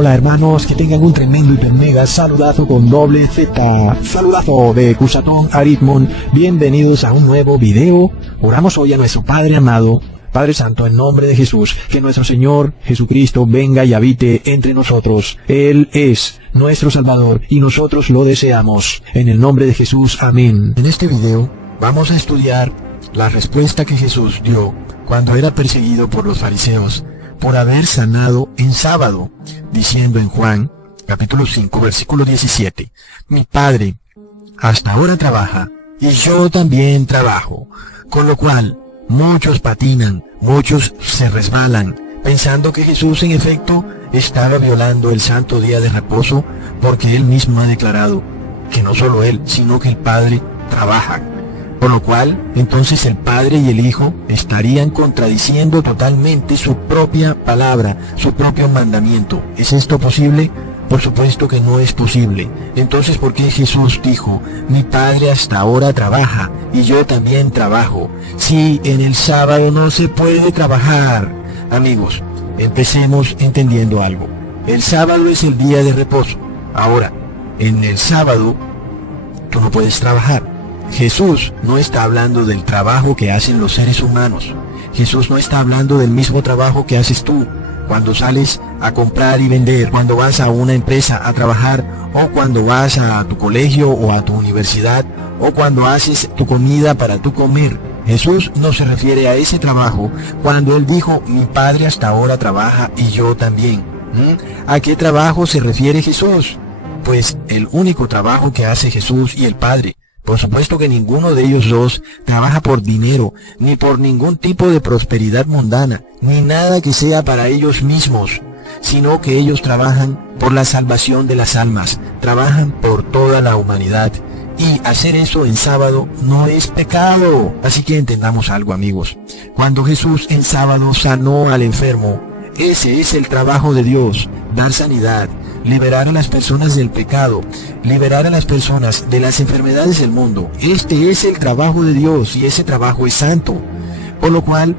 Hola hermanos, que tengan un tremendo hiper mega saludazo con doble Z, saludazo de Cusatón Aritmon. Bienvenidos a un nuevo video. Oramos hoy a nuestro Padre amado, Padre Santo, en nombre de Jesús, que nuestro Señor Jesucristo venga y habite entre nosotros. Él es nuestro Salvador y nosotros lo deseamos. En el nombre de Jesús, amén. En este video vamos a estudiar la respuesta que Jesús dio cuando era perseguido por los fariseos por haber sanado en sábado, diciendo en Juan, capítulo 5, versículo 17, mi Padre hasta ahora trabaja, y yo también trabajo, con lo cual muchos patinan, muchos se resbalan, pensando que Jesús en efecto estaba violando el santo día de reposo, porque él mismo ha declarado que no solo él, sino que el Padre trabaja. Por lo cual, entonces el Padre y el Hijo estarían contradiciendo totalmente su propia palabra, su propio mandamiento. ¿Es esto posible? Por supuesto que no es posible. Entonces, ¿por qué Jesús dijo, mi Padre hasta ahora trabaja y yo también trabajo? Si en el sábado no se puede trabajar. Amigos, empecemos entendiendo algo. El sábado es el día de reposo. Ahora, en el sábado, tú no puedes trabajar. Jesús no está hablando del trabajo que hacen los seres humanos. Jesús no está hablando del mismo trabajo que haces tú cuando sales a comprar y vender, cuando vas a una empresa a trabajar, o cuando vas a tu colegio o a tu universidad, o cuando haces tu comida para tu comer. Jesús no se refiere a ese trabajo cuando Él dijo, mi Padre hasta ahora trabaja y yo también. ¿A qué trabajo se refiere Jesús? Pues el único trabajo que hace Jesús y el Padre. Por supuesto que ninguno de ellos dos trabaja por dinero, ni por ningún tipo de prosperidad mundana, ni nada que sea para ellos mismos, sino que ellos trabajan por la salvación de las almas, trabajan por toda la humanidad. Y hacer eso en sábado no es pecado. Así que entendamos algo, amigos. Cuando Jesús en sábado sanó al enfermo, ese es el trabajo de Dios, dar sanidad, liberar a las personas del pecado, liberar a las personas de las enfermedades del mundo. Este es el trabajo de Dios y ese trabajo es santo. Por lo cual,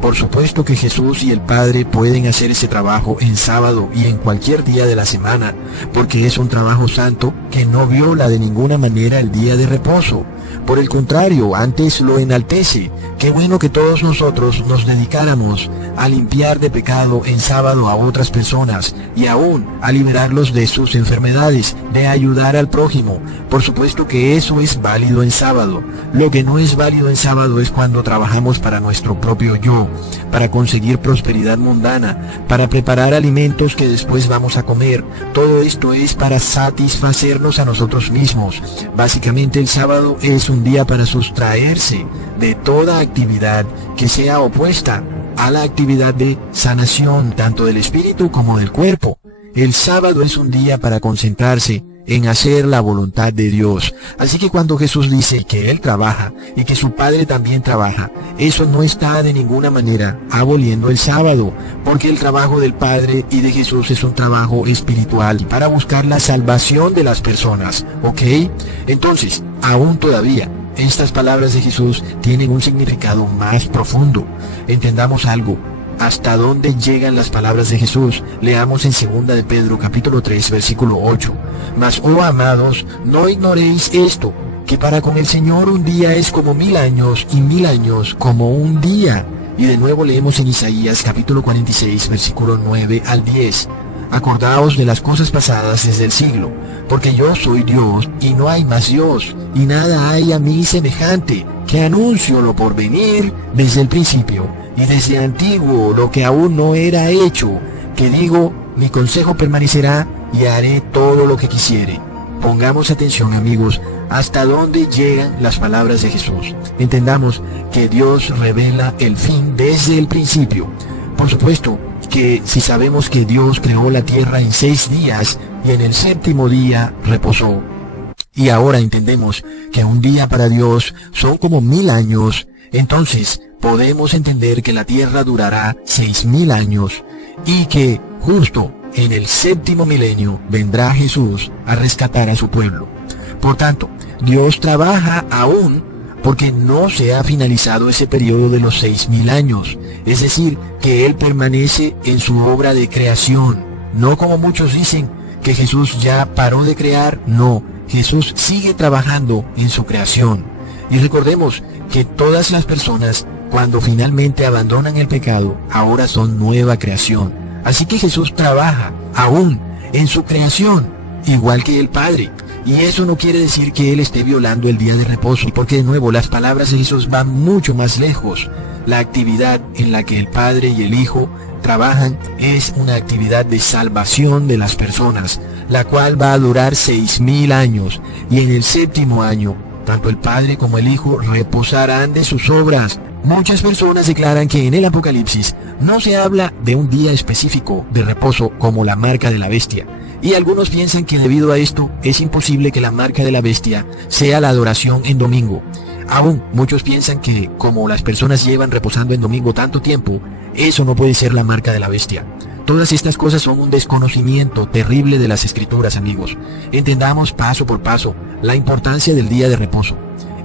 por supuesto que Jesús y el Padre pueden hacer ese trabajo en sábado y en cualquier día de la semana, porque es un trabajo santo que no viola de ninguna manera el día de reposo. Por el contrario, antes lo enaltece. Qué bueno que todos nosotros nos dedicáramos a limpiar de pecado en sábado a otras personas y aún a liberarlos de sus enfermedades, de ayudar al prójimo. Por supuesto que eso es válido en sábado. Lo que no es válido en sábado es cuando trabajamos para nuestro propio yo, para conseguir prosperidad mundana, para preparar alimentos que después vamos a comer. Todo esto es para satisfacernos a nosotros mismos. Básicamente el sábado es un día para sustraerse de toda actividad que sea opuesta a la actividad de sanación tanto del espíritu como del cuerpo. El sábado es un día para concentrarse en hacer la voluntad de Dios. Así que cuando Jesús dice que Él trabaja y que su Padre también trabaja, eso no está de ninguna manera aboliendo el sábado, porque el trabajo del Padre y de Jesús es un trabajo espiritual para buscar la salvación de las personas, ¿ok? Entonces, aún todavía, estas palabras de Jesús tienen un significado más profundo. Entendamos algo. ¿Hasta dónde llegan las palabras de Jesús? Leamos en 2 de Pedro, capítulo 3, versículo 8. Mas, oh amados, no ignoréis esto, que para con el Señor un día es como 1000 años, y 1000 años como un día. Y de nuevo leemos en Isaías, capítulo 46, versículo 9 al 10. Acordaos de las cosas pasadas desde el siglo, porque yo soy Dios, y no hay más Dios, y nada hay a mí semejante, que anuncio lo por venir desde el principio, y desde antiguo lo que aún no era hecho, que digo, mi consejo permanecerá, y haré todo lo que quisiere. Pongamos atención, amigos, hasta dónde llegan las palabras de Jesús. Entendamos que Dios revela el fin desde el principio. Por supuesto que si sabemos que Dios creó la tierra en 6 días y en el 7º día reposó, y ahora entendemos que un día para Dios son como 1000 años, entonces podemos entender que la tierra durará 6000 años y que justo en el 7º milenio vendrá Jesús a rescatar a su pueblo. Por tanto, Dios trabaja aún porque no se ha finalizado ese periodo de los 6000 años, es decir, que Él permanece en su obra de creación. No como muchos dicen que Jesús ya paró de crear, no, Jesús sigue trabajando en su creación. Y recordemos que todas las personas, cuando finalmente abandonan el pecado, ahora son nueva creación. Así que Jesús trabaja aún en su creación, igual que el Padre. Y eso no quiere decir que Él esté violando el día de reposo, porque de nuevo las palabras de Jesús van mucho más lejos. La actividad en la que el Padre y el Hijo trabajan es una actividad de salvación de las personas, la cual va a durar 6,000 años, y en el 7º año, tanto el Padre como el Hijo reposarán de sus obras. Muchas personas declaran que en el Apocalipsis no se habla de un día específico de reposo como la marca de la bestia. Y algunos piensan que debido a esto es imposible que la marca de la bestia sea la adoración en domingo. Aún muchos piensan que como las personas llevan reposando en domingo tanto tiempo, eso no puede ser la marca de la bestia. Todas estas cosas son un desconocimiento terrible de las Escrituras, amigos. Entendamos paso por paso la importancia del día de reposo.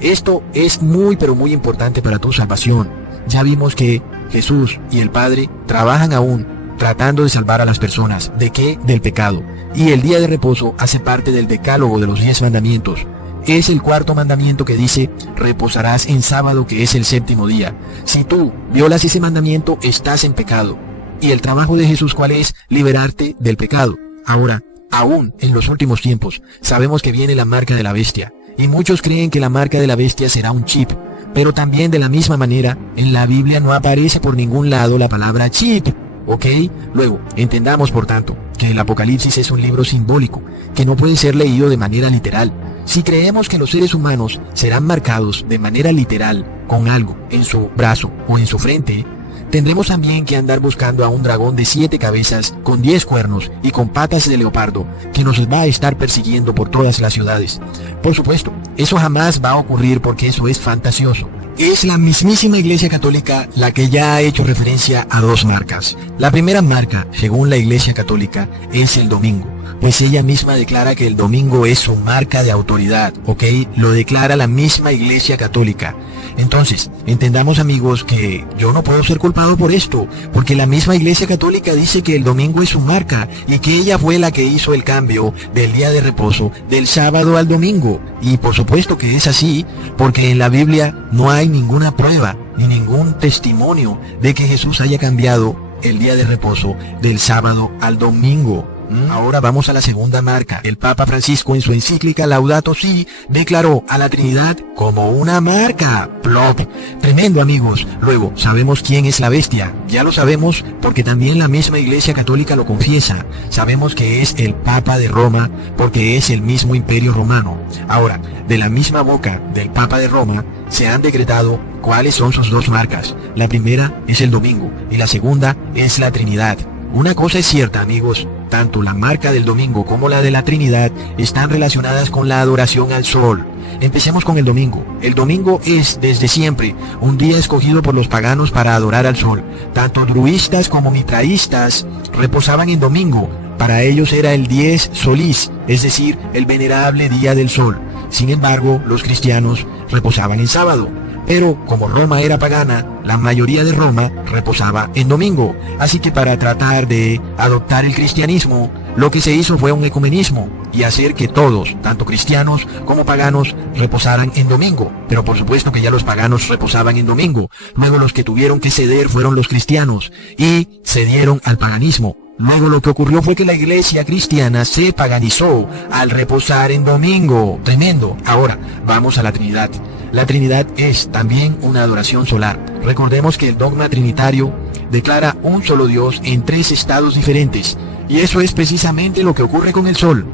Esto es muy pero muy importante para tu salvación. Ya vimos que Jesús y el Padre trabajan aún tratando de salvar a las personas. ¿De qué? Del pecado. Y el día de reposo hace parte del decálogo de los 10 mandamientos. Es el 4º mandamiento que dice, reposarás en sábado, que es el 7º día. Si tú violas ese mandamiento, estás en pecado. Y el trabajo de Jesús, ¿cuál es? Liberarte del pecado. Ahora, aún en los últimos tiempos, sabemos que viene la marca de la bestia. Y muchos creen que la marca de la bestia será un chip. Pero también de la misma manera, en la Biblia no aparece por ningún lado la palabra chip. ¿Ok? Luego, entendamos por tanto, que el Apocalipsis es un libro simbólico, que no puede ser leído de manera literal. Si creemos que los seres humanos serán marcados de manera literal con algo en su brazo o en su frente, tendremos también que andar buscando a un dragón de 7 cabezas, con 10 cuernos y con patas de leopardo, que nos va a estar persiguiendo por todas las ciudades. Por supuesto, eso jamás va a ocurrir porque eso es fantasioso. Es la mismísima Iglesia Católica la que ya ha hecho referencia a 2 marcas. La primera marca, según la Iglesia Católica, es el domingo, pues ella misma declara que el domingo es su marca de autoridad, ¿ok? Lo declara la misma Iglesia Católica. Entonces, entendamos, amigos, que yo no puedo ser culpado por esto, porque la misma Iglesia Católica dice que el domingo es su marca, y que ella fue la que hizo el cambio del día de reposo, del sábado al domingo. Y por supuesto que es así, porque en la Biblia no hay ninguna prueba, ni ningún testimonio de que Jesús haya cambiado el día de reposo del sábado al domingo. Ahora vamos a la segunda marca. El Papa Francisco en su encíclica Laudato Si declaró a la Trinidad como una marca. ¡Plop! Tremendo, amigos. Luego, sabemos quién es la bestia. Ya lo sabemos porque también la misma Iglesia Católica lo confiesa. Sabemos que es el Papa de Roma porque es el mismo Imperio Romano. Ahora, de la misma boca del Papa de Roma se han decretado cuáles son sus 2 marcas. La primera es el domingo y la segunda es la Trinidad. Una cosa es cierta, amigos, tanto la marca del domingo como la de la Trinidad están relacionadas con la adoración al sol. Empecemos con el domingo. El domingo es, desde siempre, un día escogido por los paganos para adorar al sol. Tanto druistas como mitraístas reposaban en domingo. Para ellos era el dies solis, es decir, el venerable día del sol. Sin embargo, los cristianos reposaban en sábado. Pero como Roma era pagana, la mayoría de Roma reposaba en domingo. Así que para tratar de adoptar el cristianismo, lo que se hizo fue un ecumenismo y hacer que todos, tanto cristianos como paganos, reposaran en domingo. Pero por supuesto que ya los paganos reposaban en domingo. Luego los que tuvieron que ceder fueron los cristianos y cedieron al paganismo. Luego lo que ocurrió fue que la iglesia cristiana se paganizó al reposar en domingo. Tremendo. Ahora, vamos a la Trinidad. La Trinidad es también una adoración solar. Recordemos que el dogma trinitario declara un solo Dios en 3 estados diferentes. Y eso es precisamente lo que ocurre con el sol.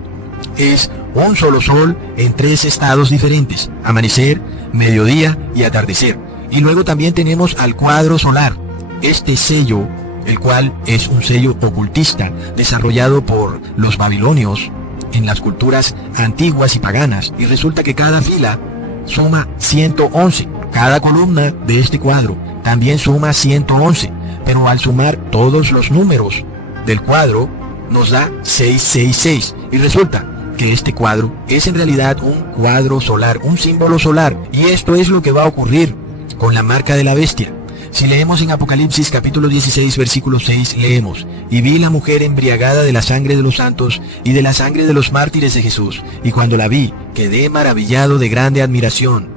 Es un solo sol en 3 estados diferentes: amanecer, mediodía y atardecer. Y luego también tenemos al cuadro solar. Este sello, el cual es un sello ocultista desarrollado por los babilonios en las culturas antiguas y paganas, y resulta que cada fila suma 111. Cada columna de este cuadro también suma 111, pero al sumar todos los números del cuadro nos da 666, y resulta que este cuadro es en realidad un cuadro solar, un símbolo solar. Y esto es lo que va a ocurrir con la marca de la bestia. Si leemos en Apocalipsis capítulo 16 versículo 6, leemos: y vi la mujer embriagada de la sangre de los santos y de la sangre de los mártires de Jesús, y cuando la vi, quedé maravillado de grande admiración.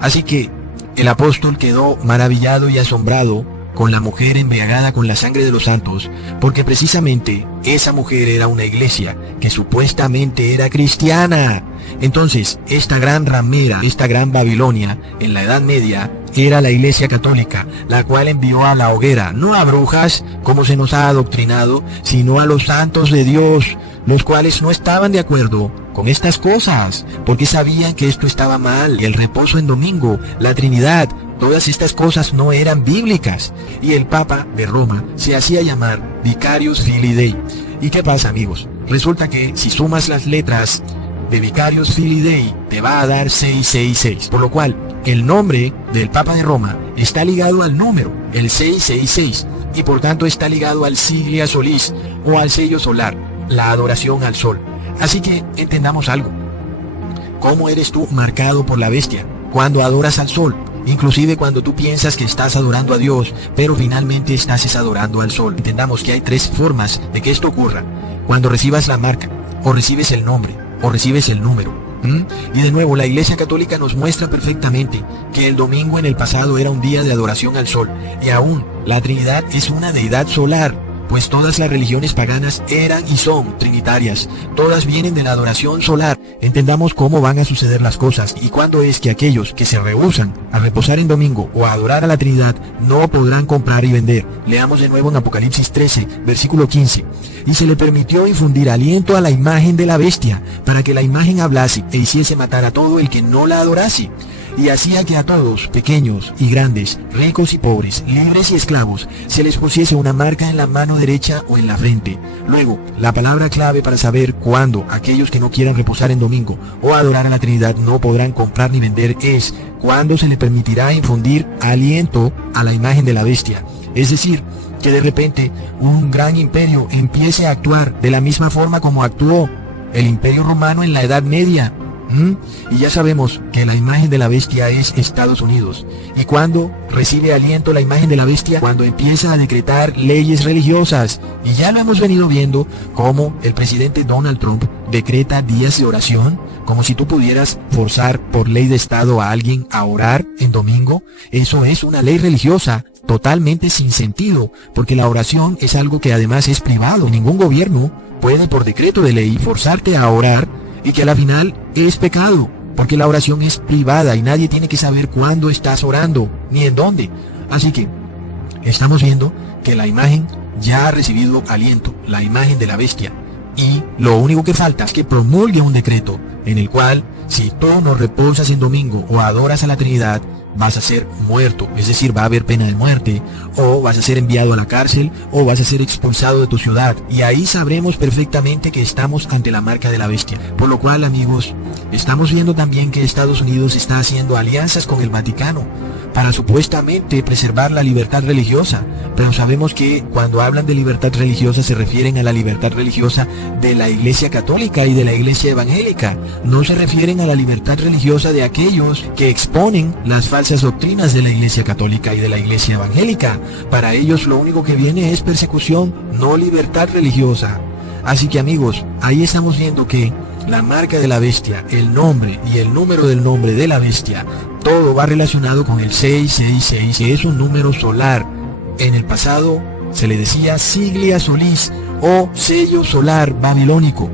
Así que el apóstol quedó maravillado y asombrado con la mujer embriagada con la sangre de los santos, porque precisamente esa mujer era una iglesia que supuestamente era cristiana. Entonces, esta gran ramera, esta gran Babilonia, en la Edad Media, era la Iglesia Católica, la cual envió a la hoguera, no a brujas, como se nos ha adoctrinado, sino a los santos de Dios, los cuales no estaban de acuerdo con estas cosas, porque sabían que esto estaba mal, y el reposo en domingo, la Trinidad, todas estas cosas no eran bíblicas. Y el Papa de Roma se hacía llamar Vicarius Filii Dei. ¿Y qué pasa, amigos? Resulta que si sumas las letras de Vicarius Filii Dei, te va a dar 666, por lo cual el nombre del Papa de Roma está ligado al número, el 666, y por tanto está ligado al Siglia Solis, o al sello solar, la adoración al sol. Así que entendamos algo: ¿cómo eres tú marcado por la bestia cuando adoras al sol? Inclusive cuando tú piensas que estás adorando a Dios, pero finalmente estás adorando al sol. Entendamos que hay tres formas de que esto ocurra: cuando recibas la marca, o recibes el nombre, o recibes el número. Y de nuevo, la Iglesia Católica nos muestra perfectamente que el domingo en el pasado era un día de adoración al sol, y aún la Trinidad es una deidad solar, pues todas las religiones paganas eran y son trinitarias, todas vienen de la adoración solar. Entendamos cómo van a suceder las cosas y cuándo es que aquellos que se rehúsan a reposar en domingo o a adorar a la Trinidad no podrán comprar y vender. Leamos de nuevo en Apocalipsis 13, versículo 15. Y se le permitió infundir aliento a la imagen de la bestia, para que la imagen hablase e hiciese matar a todo el que no la adorase. Y hacía que a todos, pequeños y grandes, ricos y pobres, libres y esclavos, se les pusiese una marca en la mano derecha o en la frente. Luego, la palabra clave para saber cuándo aquellos que no quieran reposar en domingo o adorar a la Trinidad no podrán comprar ni vender es cuándo se le permitirá infundir aliento a la imagen de la bestia. Es decir, que de repente un gran imperio empiece a actuar de la misma forma como actuó el Imperio Romano en la Edad Media. Y ya sabemos que la imagen de la bestia es Estados Unidos. ¿Y cuando recibe aliento la imagen de la bestia? Cuando empieza a decretar leyes religiosas. Y ya lo hemos venido viendo como el presidente Donald Trump decreta días de oración, como si tú pudieras forzar por ley de Estado a alguien a orar en domingo. Eso es una ley religiosa totalmente sin sentido, porque la oración es algo que además es privado. Ningún gobierno puede por decreto de ley forzarte a orar, y que a la final es pecado, porque la oración es privada y nadie tiene que saber cuándo estás orando, ni en dónde. Así que estamos viendo que la imagen ya ha recibido aliento, la imagen de la bestia, y lo único que falta es que promulgue un decreto en el cual, si tú no reposas en domingo o adoras a la Trinidad, vas a ser muerto, es decir, va a haber pena de muerte, o vas a ser enviado a la cárcel, o vas a ser expulsado de tu ciudad, y ahí sabremos perfectamente que estamos ante la marca de la bestia. Por lo cual, amigos, estamos viendo también que Estados Unidos está haciendo alianzas con el Vaticano para supuestamente preservar la libertad religiosa, pero sabemos que cuando hablan de libertad religiosa se refieren a la libertad religiosa de la Iglesia Católica y de la Iglesia Evangélica, no se refieren a la libertad religiosa de aquellos que exponen las falsas doctrinas de la Iglesia Católica y de la Iglesia Evangélica. Para ellos lo único que viene es persecución, no libertad religiosa. Así que, amigos, ahí estamos viendo que la marca de la bestia, el nombre y el número del nombre de la bestia, todo va relacionado con el 666, que es un número solar. En el pasado se le decía Siglia Solis o sello solar babilónico,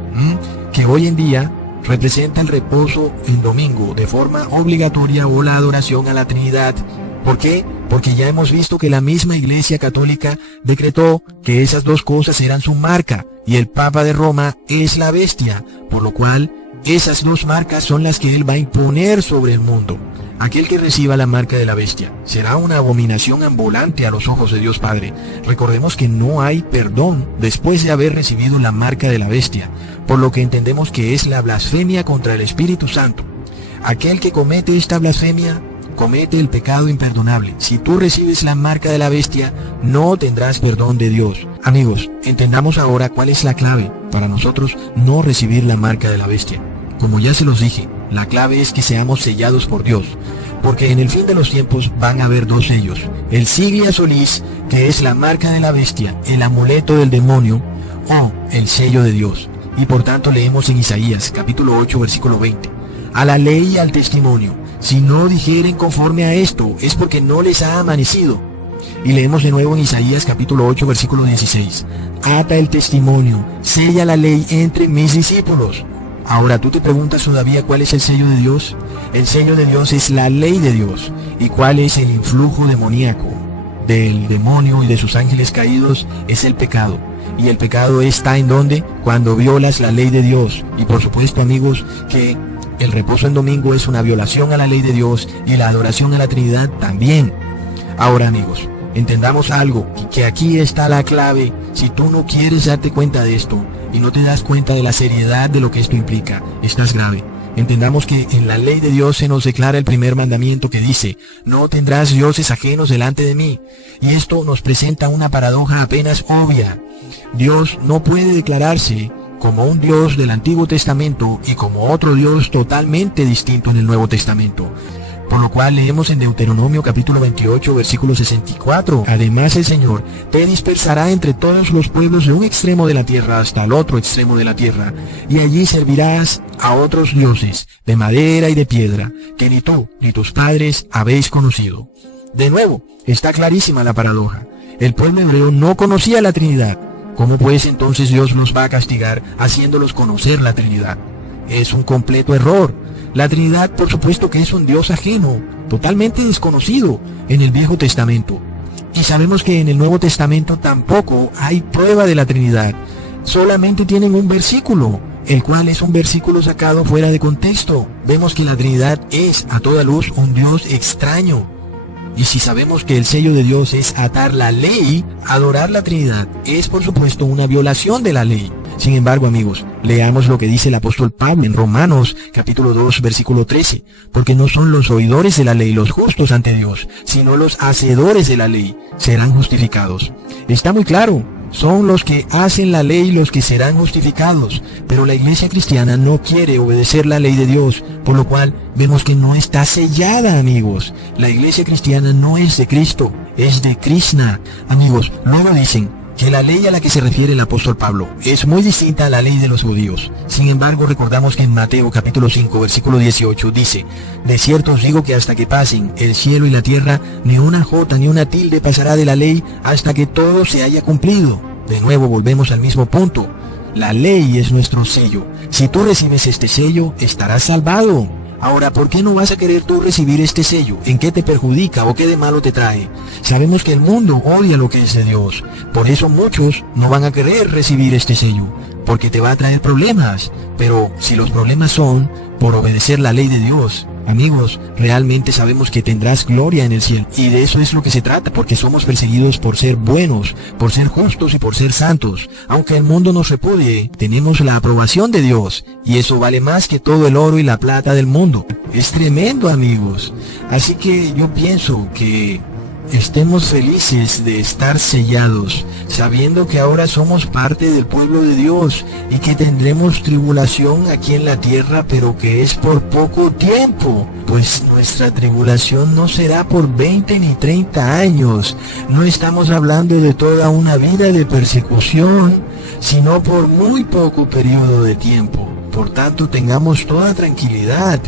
que hoy en día representa el reposo en domingo de forma obligatoria o la adoración a la Trinidad. ¿Por qué? Porque ya hemos visto que la misma Iglesia Católica decretó que esas dos cosas eran su marca, y el Papa de Roma es la bestia, por lo cual esas dos marcas son las que él va a imponer sobre el mundo. Aquel que reciba la marca de la bestia será una abominación ambulante a los ojos de Dios Padre. Recordemos que no hay perdón después de haber recibido la marca de la bestia, por lo que entendemos que es la blasfemia contra el Espíritu Santo. Aquel que comete esta blasfemia comete el pecado imperdonable. Si tú recibes la marca de la bestia, no tendrás perdón de Dios. Amigos, entendamos ahora cuál es la clave para nosotros no recibir la marca de la bestia. Como ya se los dije, la clave es que seamos sellados por Dios. porque en el fin de los tiempos van a haber dos sellos: el Siglia Solis, que es la marca de la bestia, el amuleto del demonio, o el sello de Dios. Y por tanto leemos en Isaías capítulo 8 versículo 20: a la ley y al testimonio, si no dijeren conforme a esto, es porque no les ha amanecido. Y leemos de nuevo en Isaías capítulo 8 versículo 16: ata el testimonio, sella la ley entre mis discípulos. Ahora tú te preguntas todavía cuál es el sello de Dios. El sello de Dios es la ley de Dios. ¿Y cuál es el influjo demoníaco del demonio y de sus ángeles caídos? Es el pecado. Y el pecado está en donde, cuando violas la ley de Dios. Y por supuesto, amigos, que el reposo en domingo es una violación a la ley de Dios, y la adoración a la Trinidad también. Ahora, amigos, entendamos algo, que aquí está la clave. Si tú no quieres darte cuenta de esto y no te das cuenta de la seriedad de lo que esto implica, estás grave. Entendamos que en la ley de Dios se nos declara el primer mandamiento, que dice: no tendrás dioses ajenos delante de mí. Y esto nos presenta una paradoja apenas obvia. Dios no puede declararse como un Dios del Antiguo Testamento y como otro Dios totalmente distinto en el Nuevo Testamento. Por lo cual leemos en Deuteronomio capítulo 28 versículo 64: además el Señor te dispersará entre todos los pueblos de un extremo de la tierra hasta el otro extremo de la tierra, y allí servirás a otros dioses de madera y de piedra, que ni tú ni tus padres habéis conocido. De nuevo, está clarísima la paradoja. El pueblo hebreo no conocía la Trinidad. ¿Cómo pues entonces Dios los va a castigar haciéndolos conocer la Trinidad? Es un completo error. La Trinidad, por supuesto, que es un Dios ajeno, totalmente desconocido en el Viejo Testamento. Y sabemos que en el Nuevo Testamento tampoco hay prueba de la Trinidad. Solamente tienen un versículo, el cual es un versículo sacado fuera de contexto. Vemos que la Trinidad es a toda luz un Dios extraño. Y si sabemos que el sello de Dios es atar la ley, adorar la Trinidad es por supuesto una violación de la ley. Sin embargo, amigos, leamos lo que dice el apóstol Pablo en Romanos capítulo 2 versículo 13: porque no son los oidores de la ley los justos ante Dios, sino los hacedores de la ley serán justificados. Está muy claro, son los que hacen la ley los que serán justificados, pero la iglesia cristiana no quiere obedecer la ley de Dios, por lo cual vemos que no está sellada, amigos. La iglesia cristiana no es de Cristo, es de Krishna. Amigos, luego dicen que la ley a la que se refiere el apóstol Pablo es muy distinta a la ley de los judíos. Sin embargo, recordamos que en Mateo capítulo 5 versículo 18 dice: de cierto os digo que hasta que pasen el cielo y la tierra, ni una jota ni una tilde pasará de la ley hasta que todo se haya cumplido. De nuevo volvemos al mismo punto. La ley es nuestro sello. Si tú recibes este sello, estarás salvado. Ahora, ¿por qué no vas a querer tú recibir este sello? ¿En qué te perjudica o qué de malo te trae? Sabemos que el mundo odia lo que es de Dios. Por eso muchos no van a querer recibir este sello, porque te va a traer problemas. Pero si los problemas son por obedecer la ley de Dios, amigos, realmente sabemos que tendrás gloria en el cielo. Y de eso es lo que se trata, porque somos perseguidos por ser buenos, por ser justos y por ser santos. Aunque el mundo nos repudie, tenemos la aprobación de Dios, y eso vale más que todo el oro y la plata del mundo. Es tremendo, amigos. Así que yo pienso que estemos felices de estar sellados, sabiendo que ahora somos parte del pueblo de Dios y que tendremos tribulación aquí en la tierra, pero que es por poco tiempo, pues nuestra tribulación no será por 20 ni 30 años. No estamos hablando de toda una vida de persecución, sino por muy poco periodo de tiempo. Por tanto, tengamos toda tranquilidad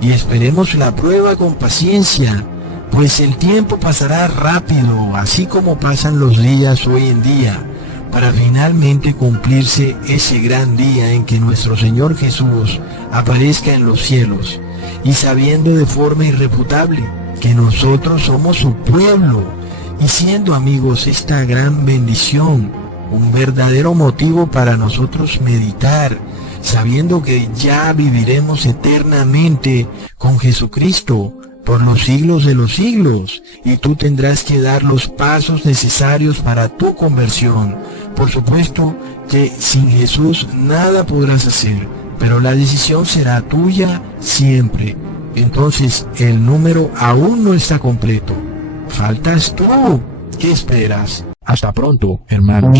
y esperemos la prueba con paciencia, pues el tiempo pasará rápido, así como pasan los días hoy en día, para finalmente cumplirse ese gran día en que nuestro Señor Jesús aparezca en los cielos, y sabiendo de forma irrefutable que nosotros somos su pueblo, y siendo, amigos, esta gran bendición un verdadero motivo para nosotros meditar, sabiendo que ya viviremos eternamente con Jesucristo por los siglos de los siglos, y tú tendrás que dar los pasos necesarios para tu conversión. Por supuesto que sin Jesús nada podrás hacer, pero la decisión será tuya siempre. Entonces el número aún no está completo. Faltas tú. ¿Qué esperas? Hasta pronto, hermanos.